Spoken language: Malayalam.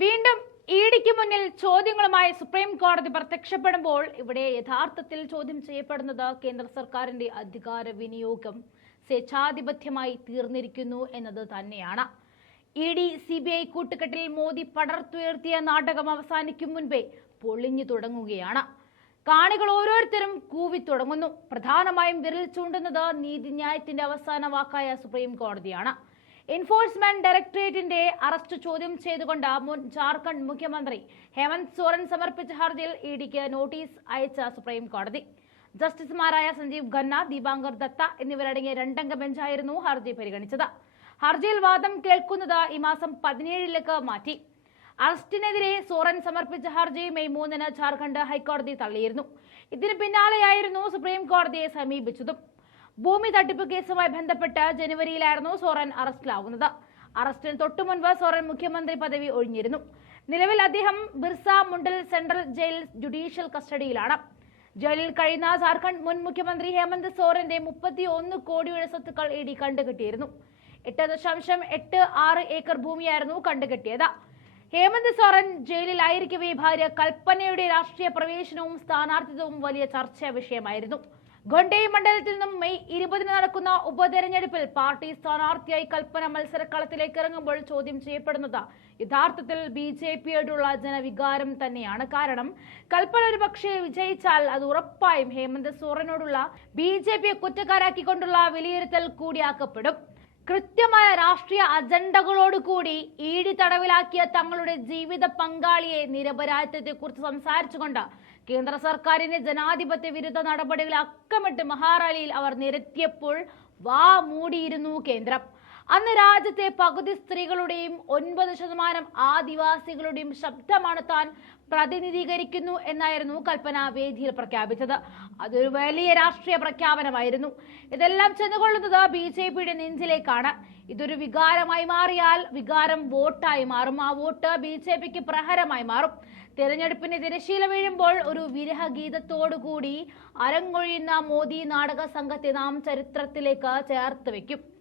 വീണ്ടും ഇഡിക്ക് മുന്നിൽ ചോദ്യങ്ങളുമായി സുപ്രീം കോടതി പ്രത്യക്ഷപ്പെടുമ്പോൾ ഇവിടെ യഥാർത്ഥത്തിൽ ചോദ്യം ചെയ്യപ്പെടുന്നത് കേന്ദ്ര സർക്കാരിന്റെ അധികാര വിനിയോഗം സ്വേച്ഛാധിപത്യമായി തീർന്നിരിക്കുന്നു എന്നത് തന്നെയാണ്. E D C B I കൂട്ടുകെട്ടിൽ മോദി പടർത്തുയർത്തിയ നാടകം അവസാനിക്കും മുൻപേ പൊളിഞ്ഞു തുടങ്ങുകയാണ്. കാണികൾ ഓരോരുത്തരും കൂവി തുടങ്ങുന്നു. പ്രധാനമായും വിരൽ ചൂണ്ടുന്നത് നീതിന്യായത്തിന്റെ അവസാന വാക്കായ സുപ്രീം കോടതിയാണ്. എൻഫോഴ്സ്മെന്റ് ഡയറക്ടറേറ്റിന്റെ അറസ്റ്റ് ചോദ്യം ചെയ്തുകൊണ്ട് മുൻ ജാർഖണ്ഡ് മുഖ്യമന്ത്രി ഹേമന്ത് സോറൻ സമർപ്പിച്ച ഹർജിയിൽ ഇ ഡിക്ക് നോട്ടീസ് അയച്ച സുപ്രീം കോടതി. ജസ്റ്റിസുമാരായ സഞ്ജീവ് ഖന്ന ദീപാങ്കർ ദത്ത എന്നിവരടങ്ങിയ രണ്ടംഗ ബെഞ്ചായിരുന്നു ഹർജി പരിഗണിച്ചത്. ഹർജിയിൽ വാദം കേൾക്കുന്നത് ഈ മാസം പതിനേഴിലേക്ക് മാറ്റി. അറസ്റ്റിനെതിരെ സോറൻ സമർപ്പിച്ച ഹർജി മെയ് മൂന്നിന് ജാർഖണ്ഡ് ഹൈക്കോടതി തള്ളിയിരുന്നു. ഇതിന് പിന്നാലെയായിരുന്നു സുപ്രീം കോടതിയെ സമീപിച്ചതും. ഭൂമി തട്ടിപ്പ് കേസുമായി ബന്ധപ്പെട്ട് ജനുവരിയിലായിരുന്നു സോറൻ അറസ്റ്റിലാവുന്നത്. അറസ്റ്റിന് തൊട്ടു മുൻപ് സോറൻ മുഖ്യമന്ത്രി പദവി ഒഴിഞ്ഞിരുന്നു. നിലവിൽ അദ്ദേഹം Birsa Mundal central jail judicial കസ്റ്റഡിയിലാണ്. ജയിലിൽ കഴിയുന്ന ജാർഖണ്ഡ് മുൻ മുഖ്യമന്ത്രി ഹേമന്ത് സോറന്റെ മുപ്പത്തി ഒന്ന് കോടിയുടെ സ്വത്തുക്കൾ ഇ ഡി കണ്ടുകെട്ടിയിരുന്നു. എട്ട് ദശാംശം എട്ട് ആറ് ഏക്കർ ഭൂമിയായിരുന്നു കണ്ടുകെട്ടിയത്. ഹേമന്ത് സോറൻ ജയിലിലായിരിക്കവേ ഭാര്യ കൽപ്പനയുടെ രാഷ്ട്രീയ പ്രവേശനവും സ്ഥാനാർത്ഥിത്വവും വലിയ ചർച്ചാ വിഷയമായിരുന്നു. ഗൊണ്ടേ മണ്ഡലത്തിൽ നിന്നും മെയ് ഇരുപതിന് നടക്കുന്ന ഉപതെരഞ്ഞെടുപ്പിൽ പാർട്ടി സ്ഥാനാർത്ഥിയായി കൽപ്പന മത്സരക്കളത്തിലേക്ക് ഇറങ്ങുമ്പോൾ ചോദ്യം ചെയ്യപ്പെടുന്നത്. യഥാർത്ഥത്തിൽ ബി ജെ പിയോടുള്ള ജനവികാരം തന്നെയാണ്. കാരണം കൽപ്പന ഒരു പക്ഷേ വിജയിച്ചാൽ അത് ഉറപ്പായും ഹേമന്ത് സോറനോടുള്ള ബി ജെ പിയെ കുറ്റക്കാരാക്കിക്കൊണ്ടുള്ള വിലയിരുത്തൽ കൂടിയാക്കപ്പെടും. കൃത്യമായ രാഷ്ട്രീയ അജണ്ടകളോടുകൂടി ഈടി തടവിലാക്കിയ തങ്ങളുടെ ജീവിത പങ്കാളിയെ നിരപരാധിത്വത്തെക്കുറിച്ച് സംസാരിച്ചുകൊണ്ട് കേന്ദ്ര സർക്കാരിന്റെ ജനാധിപത്യ വിരുദ്ധ നടപടികൾ അക്കമിട്ട് മഹാറാലിയിൽ അവർ നിരത്തിയപ്പോൾ വാ മൂടിയിരുന്നു കേന്ദ്രം. അന്ന് രാജ്യത്തെ പകുതി സ്ത്രീകളുടെയും ഒൻപത് ശതമാനം ആദിവാസികളുടെയും ശബ്ദമാണ് താൻ പ്രതിനിധീകരിക്കുന്നു എന്നായിരുന്നു കൽപ്പന വേദിയിൽ പ്രഖ്യാപിച്ചത്. അതൊരു വലിയ രാഷ്ട്രീയ പ്രഖ്യാപനമായിരുന്നു. ഇതെല്ലാം ചെന്നുകൊള്ളുന്നത് ബി ജെ പിയുടെ നെഞ്ചിലേക്കാണ്. ഇതൊരു വികാരമായി മാറിയാൽ വികാരം വോട്ടായി മാറും. ആ വോട്ട് ബി ജെ പിക്ക് പ്രഹരമായി മാറും. തെരഞ്ഞെടുപ്പിന് തിരശീല വീഴുമ്പോൾ ഒരു വിരഹഗീതത്തോടുകൂടി അരങ്ങൊഴിയുന്ന മോദി നാടക സംഘത്തെ നാം ചരിത്രത്തിലേക്ക് ചേർത്ത് വെക്കും.